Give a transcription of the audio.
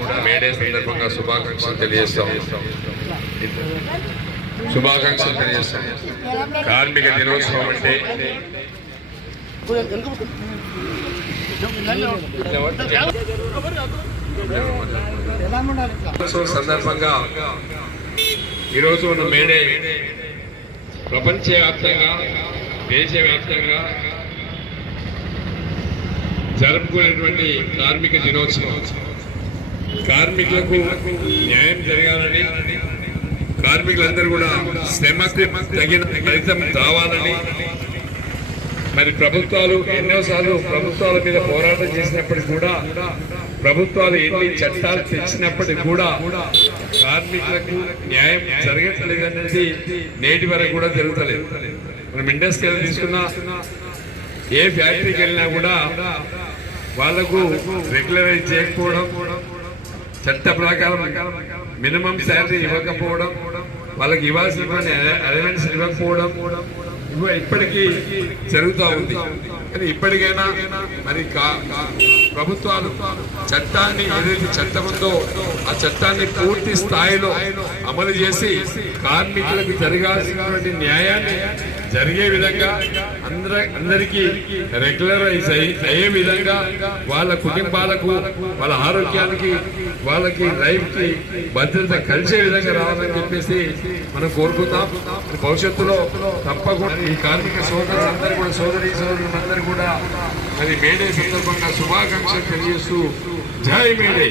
కూడా మేడే సందర్భంగా శుభాకాంక్షలు తెలియజేస్తాం. కార్మిక దినోత్సవం అంటే సందర్భంగా ఈరోజు ఉన్న మేడే ప్రపంచవ్యాప్తంగా దేశవ్యాప్తంగా జరుపుకునేటువంటి కార్మిక దినోత్సవం. కార్మికులకు న్యాయం జరగాలని, కార్మికులందరూ కూడా శ్రమకు తగిన ఫలితం రావాలని, మరి ప్రభుత్వాలు ఎన్నోసార్లు ప్రభుత్వాల మీద పోరాటం చేసినప్పటికీ కూడా, ప్రభుత్వాలు ఎన్ని చట్టాలు తెచ్చినప్పటికీ కూడా కార్మికులకు న్యాయం జరగట్లేదు అనేది నేటి వరకు కూడా జరుగుతలేదు. మనం ఇండస్ట్రీ తీసుకున్నా, ఏ ఫ్యాక్టరీకి వెళ్ళినా కూడా వాళ్లకు రెగ్యులరైజ్ చేయకపోవడం, చట్ట ప్రకారం మినిమం శాలరీ ఇవ్వకపోవడం, వాళ్ళకి ఇవ్వాల్సినటువంటి అలవెన్స్ ఇవ్వకపోవడం ఇప్పటికీ జరుగుతూ ఉంది. కానీ ఇప్పటికైనా మరి ప్రభుత్వాలు చట్టాన్ని, ఏదైతే చట్టం ఉందో ఆ చట్టాన్ని పూర్తి స్థాయిలో అమలు చేసి కార్మికులకు జరగాల్సినటువంటి న్యాయాన్ని జరిగే విధంగా, అందరికీ రెగ్యులరైజ్ అయ్యే విధంగా, వాళ్ళ కుటుంబాలకు, వాళ్ళ ఆరోగ్యానికి, వాళ్ళకి లైఫ్ కి భద్రత కలిసే విధంగా రావాలని చెప్పేసి మనం కోరుకుందాం. భవిష్యత్తులో తప్పకుండా ఈ కార్మిక సోదరులందరూ కూడా, సోదరులందరూ కూడా మరి మేడే సందర్భంగా శుభాకాంక్షలు తెలియజేస్తూ జై మేడే.